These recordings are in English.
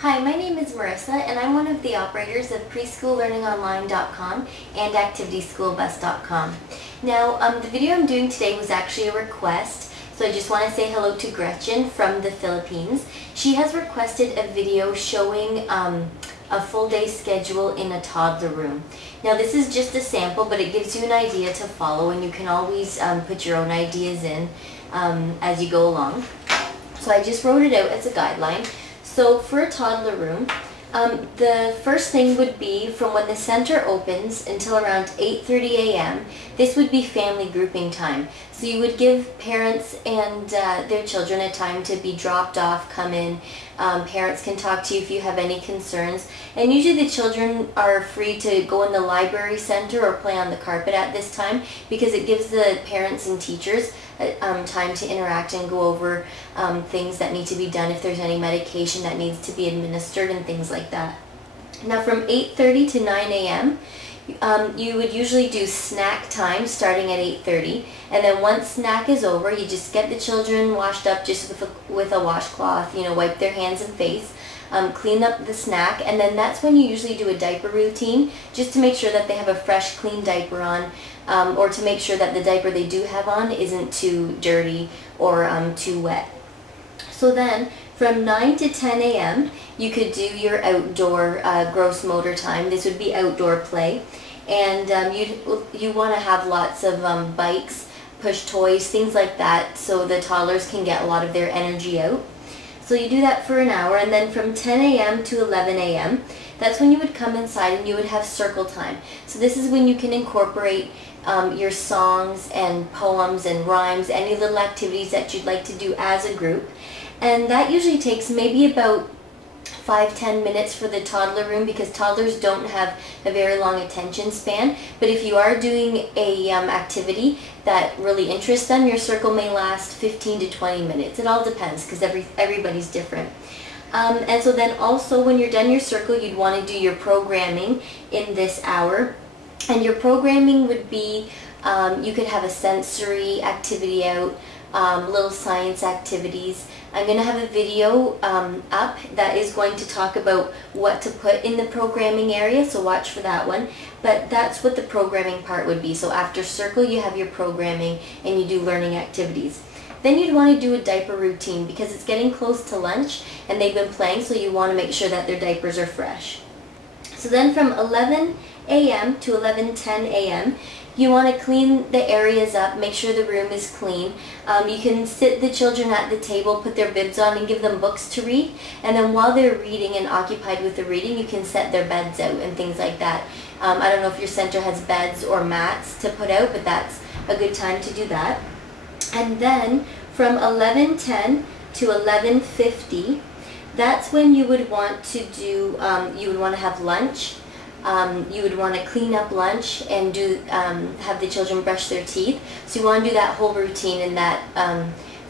Hi, my name is Marissa and I'm one of the operators of PreschoolLearningOnline.com and ActivitySchoolBus.com. Now, the video I'm doing today was actually a request, so I just want to say hello to Gretchen from the Philippines. She has requested a video showing a full day schedule in a toddler room. Now this is just a sample, but it gives you an idea to follow, and you can always put your own ideas in as you go along. So I just wrote it out as a guideline. So for a toddler room, the first thing would be from when the center opens until around 8:30 a.m. This would be family grouping time. So you would give parents and their children a time to be dropped off, come in. Parents can talk to you if you have any concerns. And usually the children are free to go in the library center or play on the carpet at this time, because it gives the parents and teachers time to interact and go over things that need to be done, if there's any medication that needs to be administered and things like that. Now from 8:30 to 9 a.m. You would usually do snack time starting at 8:30, and then once snack is over, you just get the children washed up just with a washcloth, wipe their hands and face, clean up the snack, and then that's when you usually do a diaper routine, just to make sure that they have a fresh, clean diaper on, or to make sure that the diaper they do have on isn't too dirty or too wet. So then, from 9 to 10 a.m., you could do your outdoor gross motor time. This would be outdoor play. And you want to have lots of bikes, push toys, things like that, so the toddlers can get a lot of their energy out. So you do that for an hour, and then from 10 a.m. to 11 a.m., that's when you would come inside and you would have circle time. So this is when you can incorporate your songs and poems and rhymes, any little activities that you'd like to do as a group. And that usually takes maybe about 5-10 minutes for the toddler room, because toddlers don't have a very long attention span. But if you are doing a activity that really interests them, your circle may last 15 to 20 minutes. It all depends, because everybody's different. And so then also when you're done your circle, you'd want to do your programming in this hour. And your programming would be, you could have a sensory activity out, little science activities. I'm going to have a video up that is going to talk about what to put in the programming area, so watch for that one. But that's what the programming part would be. So after circle, you have your programming and you do learning activities. Then you'd want to do a diaper routine, because it's getting close to lunch and they've been playing, so you want to make sure that their diapers are fresh. So then from 11 a.m. to 11:10 a.m. you want to clean the areas up, make sure the room is clean. You can sit the children at the table, put their bibs on, and give them books to read. And then while they're reading and occupied with the reading, you can set their beds out and things like that. I don't know if your center has beds or mats to put out, but that's a good time to do that. And then from 11:10 to 11:50, that's when you would want to do, you would want to have lunch. You would want to clean up lunch and have the children brush their teeth. So you want to do that whole routine in that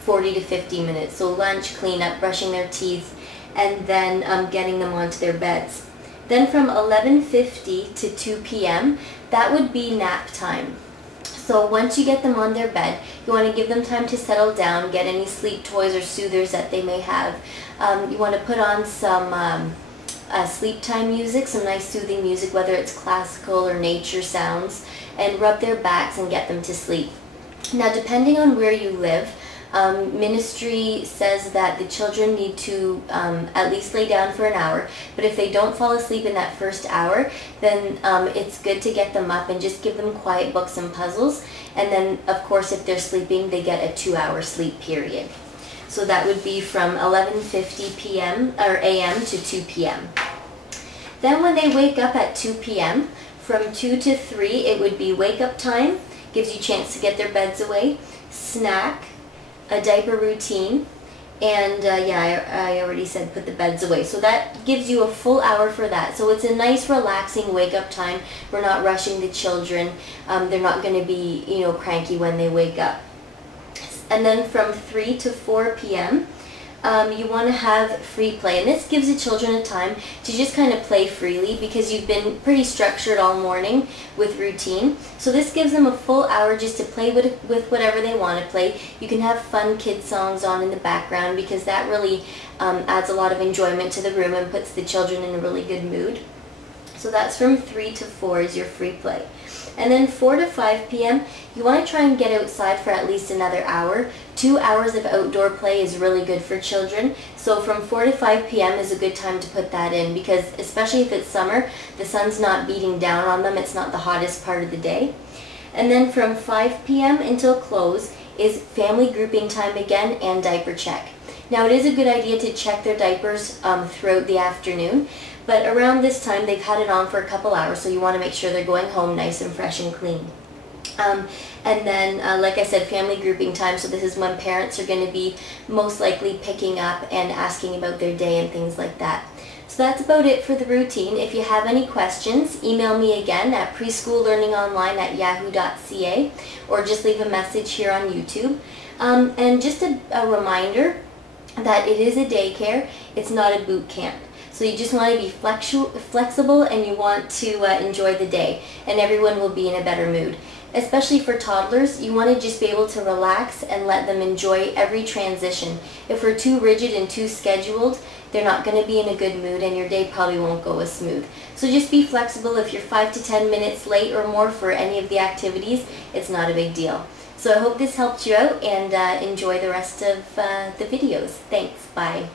40 to 50 minutes. So lunch, clean up, brushing their teeth, and then getting them onto their beds. Then from 11:50 to 2 p.m., that would be nap time. So once you get them on their bed, you want to give them time to settle down, get any sleep toys or soothers that they may have. You want to put on some sleep time music, some nice soothing music, whether it's classical or nature sounds, and rub their backs and get them to sleep. Now, depending on where you live, ministry says that the children need to at least lay down for an hour, but if they don't fall asleep in that first hour, then it's good to get them up and just give them quiet books and puzzles. And then, of course, if they're sleeping, they get a 2-hour sleep period. So that would be from 11:50 p.m. or a.m. to 2 p.m. Then when they wake up at 2 p.m., from 2 to 3, it would be wake up time, gives you a chance to get their beds away, snack, a diaper routine, and I already said put the beds away. So that gives you a full hour for that. So it's a nice relaxing wake up time. We're not rushing the children. They're not going to be, cranky when they wake up. And then from 3 to 4 p.m., you want to have free play, and this gives the children a time to just kind of play freely because you've been pretty structured all morning with routine. So this gives them a full hour just to play with whatever they want to play. You can have fun kid songs on in the background because that really adds a lot of enjoyment to the room and puts the children in a really good mood. So that's from 3 to 4 is your free play. And then 4 to 5 p.m. you want to try and get outside for at least another hour. 2 hours of outdoor play is really good for children. So from 4 to 5 p.m. is a good time to put that in because especially if it's summer, the sun's not beating down on them. It's not the hottest part of the day. And then from 5 p.m. until close is family grouping time again and diaper check. Now it is a good idea to check their diapers throughout the afternoon, but around this time they've had it on for a couple hours, so you want to make sure they're going home nice and fresh and clean. And then, like I said, family grouping time, so this is when parents are going to be most likely picking up and asking about their day and things like that. So that's about it for the routine. If you have any questions, email me again at preschoollearningonline@yahoo.ca or just leave a message here on YouTube. And just a reminder that it is a daycare, it's not a boot camp. So you just want to be flexible and you want to enjoy the day, and everyone will be in a better mood. Especially for toddlers, you want to just be able to relax and let them enjoy every transition. If we're too rigid and too scheduled, they're not going to be in a good mood and your day probably won't go as smooth. So just be flexible. If you're 5 to 10 minutes late or more for any of the activities, it's not a big deal. So I hope this helped you out, and enjoy the rest of the videos. Thanks. Bye.